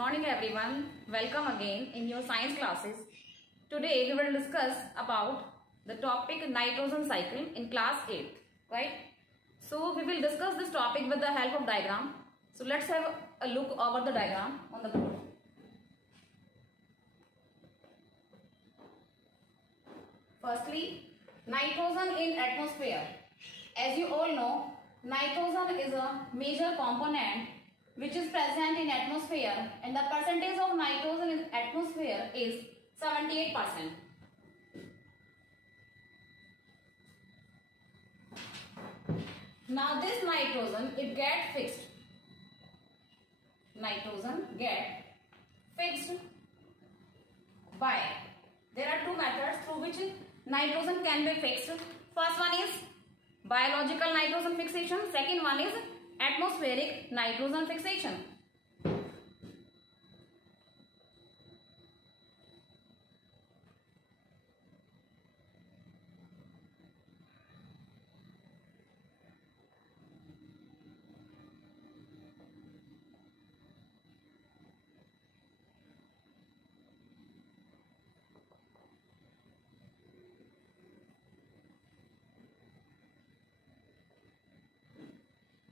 morning everyone. Welcome again in your science classes. Today we will discuss about the topic nitrogen cycle in class 8, right? So we will discuss this topic with the help of diagram. So let's have a look over the diagram on the board. Firstly, nitrogen in atmosphere. As you all know, nitrogen is a major component which is present in atmosphere, and the percentage of nitrogen in atmosphere is 78%. Now this nitrogen, it gets fixed. Nitrogen get fixed by, there are two methods through which nitrogen can be fixed. First one is biological nitrogen fixation. Second one is atmospheric nitrogen fixation.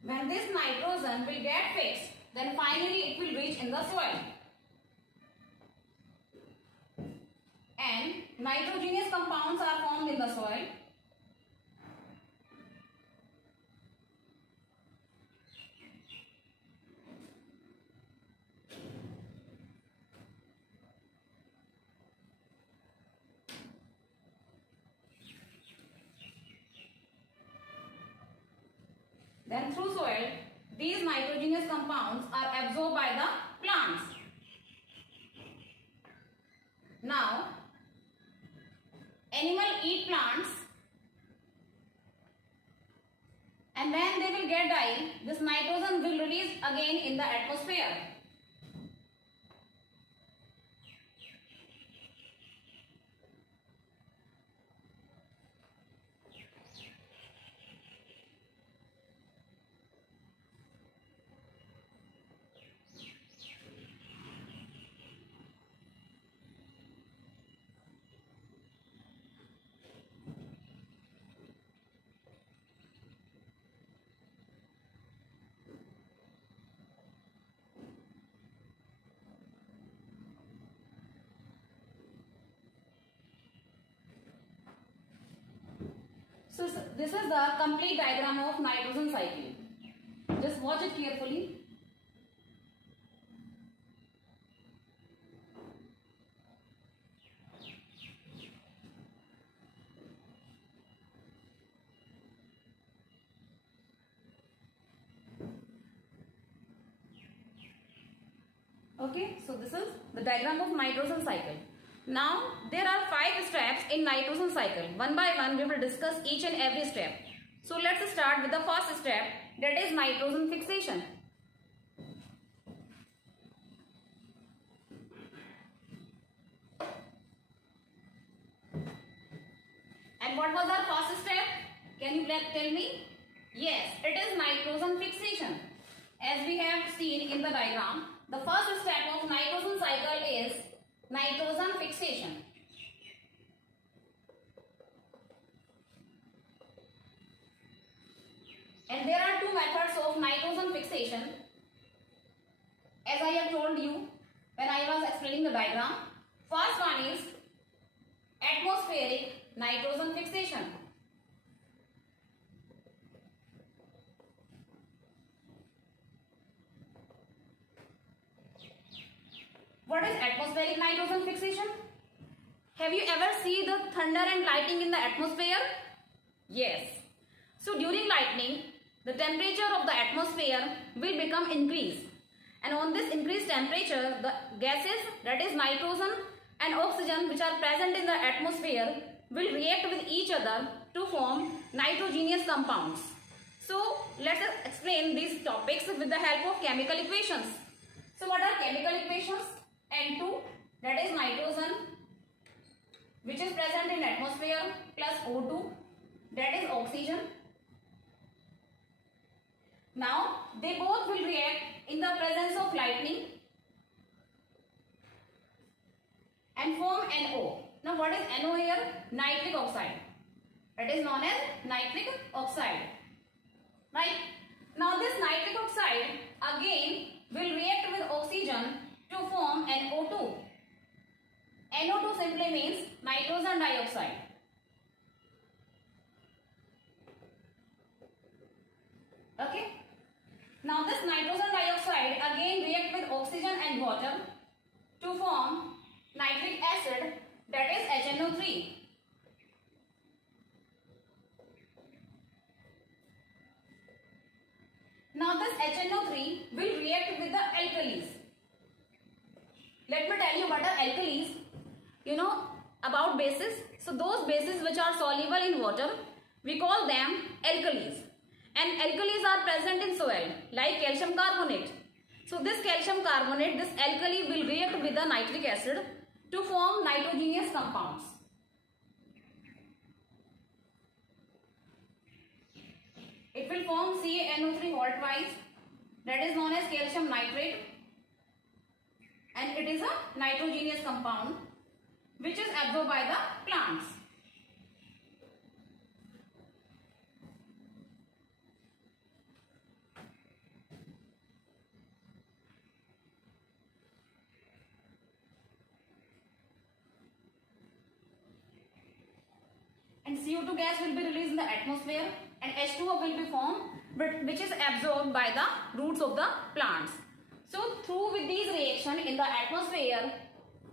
When this nitrogen will get fixed, then finally it will reach in the soil. And nitrogenous compounds are formed in the soil. Then through soil, these nitrogenous compounds are absorbed by the plants. Now, animals eat plants, and when they will get die, this nitrogen will release again in the atmosphere. So this is the complete diagram of nitrogen cycle. Just watch it carefully. Okay, so this is the diagram of nitrogen cycle. Now, there are 5 steps in nitrogen cycle. One by one, we will discuss each and every step. So, let's start with the first step, that is nitrogen fixation. And what was our first step? Can you tell me? Yes, it is nitrogen fixation. As we have seen in the diagram, the first step of nitrogen cycle is nitrogen fixation. And there are two methods of nitrogen fixation, as I have told you when I was explaining the diagram. First one is atmospheric nitrogen fixation. What is atmospheric nitrogen fixation? Have you ever seen the thunder and lightning in the atmosphere? Yes. So during lightning, the temperature of the atmosphere will become increased. And on this increased temperature, the gases, that is nitrogen and oxygen, which are present in the atmosphere, will react with each other to form nitrogenous compounds. So let us explain these topics with the help of chemical equations. So what are chemical equations? N2, that is nitrogen, which is present in atmosphere, plus O2, that is oxygen. Now they both will react in the presence of lightning. NO. Now what is NO here? Nitric oxide. It is known as nitric oxide. Right? Now this nitric oxide again will react with oxygen to form NO2. NO2 simply means nitrogen dioxide. Okay. Now this nitrogen dioxide again react with oxygen and water to form nitric acid, that is HNO3. Now this HNO3 will react with the alkalis. Let me tell you what are alkalis. You know about bases. So those bases which are soluble in water, we call them alkalis. And alkalis are present in soil like calcium carbonate. So this calcium carbonate, this alkali will react with the nitric acid to form nitrogenous compounds. It will form CaNO3 altwise, that is known as calcium nitrate, and it is a nitrogenous compound which is absorbed by the plants. And CO2 gas will be released in the atmosphere and H2O will be formed, which is absorbed by the roots of the plants. So through with these reactions in the atmosphere,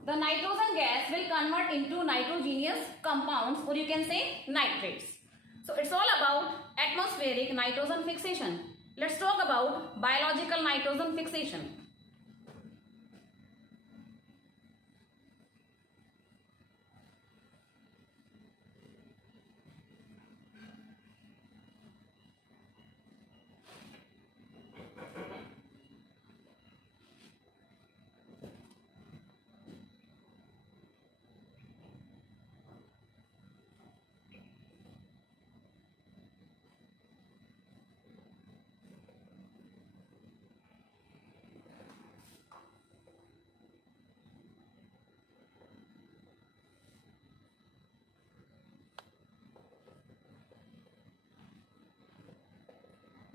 the nitrogen gas will convert into nitrogenous compounds, or you can say nitrates. So it's all about atmospheric nitrogen fixation. Let's talk about biological nitrogen fixation.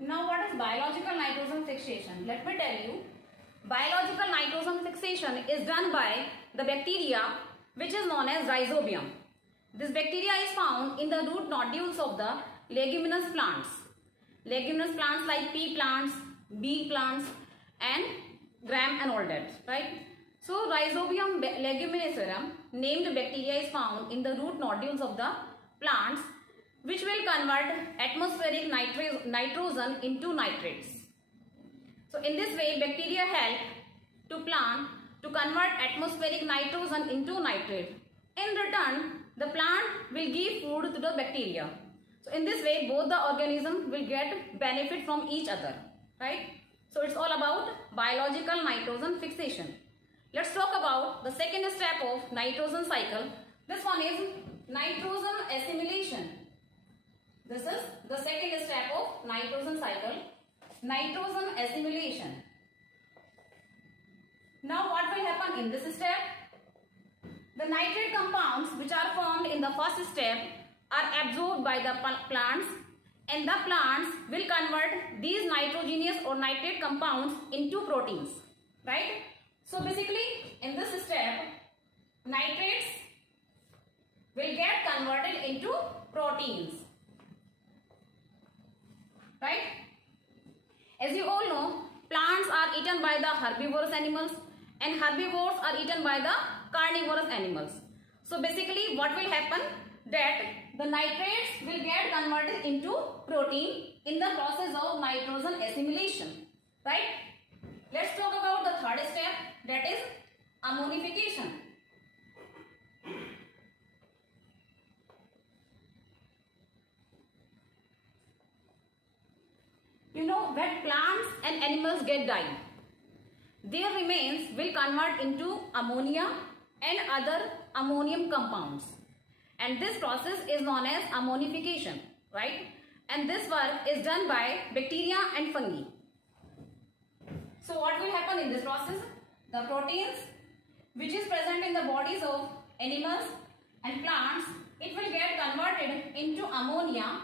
Now what is biological nitrogen fixation? Let me tell you. Biological nitrogen fixation is done by the bacteria which is known as rhizobium. This bacteria is found in the root nodules of the leguminous plants. Leguminous plants like pea plants, bee plants and gram and all that, right? So Rhizobium leguminosarum named bacteria is found in the root nodules of the plants, which will convert atmospheric nitrogen into nitrates. So in this way, bacteria help to plant to convert atmospheric nitrogen into nitrate. In return, the plant will give food to the bacteria. So in this way, both the organisms will get benefit from each other, right? So it's all about biological nitrogen fixation. Let's talk about the second step of nitrogen cycle. This one is nitrogen assimilation. This is the second step of nitrogen cycle, nitrogen assimilation. Now what will happen in this step? The nitrate compounds which are formed in the first step are absorbed by the plants, and the plants will convert these nitrogenous or nitrate compounds into proteins, right? So basically in this step, nitrates will get converted into proteins, right? As you all know, plants are eaten by the herbivorous animals and herbivores are eaten by the carnivorous animals. So basically what will happen, that the nitrates will get converted into protein in the process of nitrogen assimilation, right? Let's talk about the third step, that is ammonification. You know, when plants and animals get died, their remains will convert into ammonia and other ammonium compounds. And this process is known as ammonification, right? And this work is done by bacteria and fungi. So what will happen in this process? The proteins which is present in the bodies of animals and plants, it will get converted into ammonia,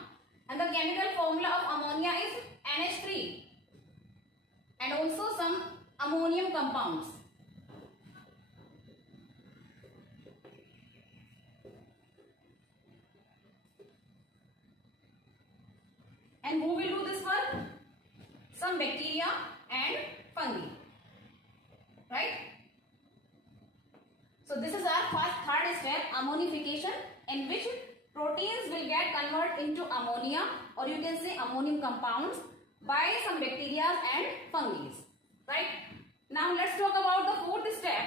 and the chemical formula of ammonia is NH3 and also some ammonium compounds. And who will do this work? Some bacteria and fungi, right? So this is our third step, ammonification, in which proteins will get converted into ammonia, or you can say ammonium compounds, by some bacteria and fungi, right? Now let's talk about the fourth step.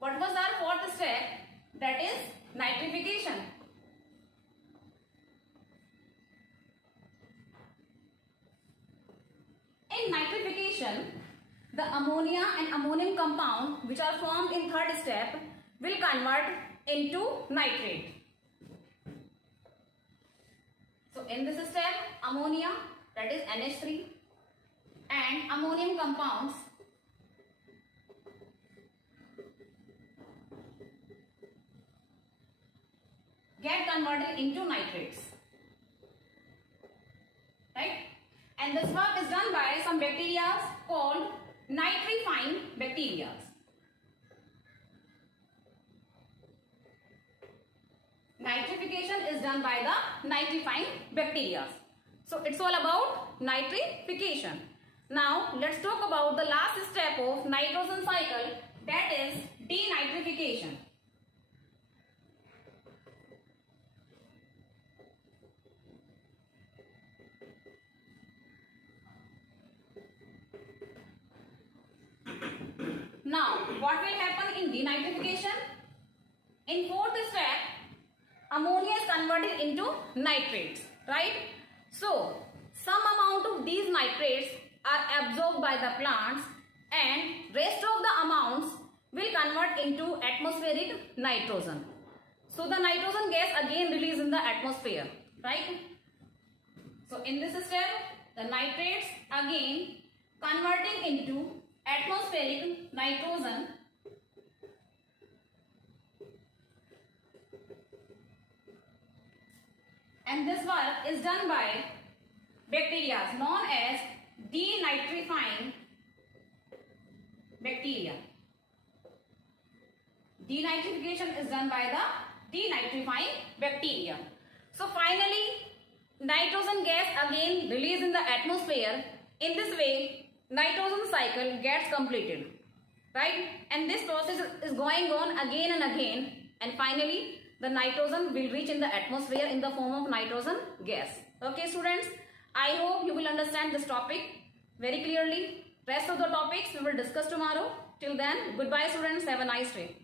What was our fourth step? That is nitrification. In nitrification, the ammonia and ammonium compound which are formed in third step will convert into nitrate. So in this step, ammonia, that is NH3, and ammonium compounds get converted into nitrates, right? And this work is done by some bacteria called nitrifying bacteria. Nitrification is done by the nitrifying bacteria. So it's all about nitrification. Now let's talk about the last step of nitrogen cycle, that is denitrification. Now, what will happen in denitrification? In fourth step, ammonia is converted into nitrates, right? So, some amount of these nitrates are absorbed by the plants, and rest of the amounts will convert into atmospheric nitrogen. So, the nitrogen gas again released in the atmosphere, right? So, in this step, the nitrates again converting into atmospheric nitrogen, and this work is done by bacteria known as denitrifying bacteria. Denitrification is done by the denitrifying bacteria. So finally, nitrogen gas again released in the atmosphere. In this way, nitrogen cycle gets completed, right? And this process is going on again and again, and finally the nitrogen will reach in the atmosphere in the form of nitrogen gas. Okay students, I hope you will understand this topic very clearly. Rest of the topics we will discuss tomorrow. Till then, goodbye students, have a nice day.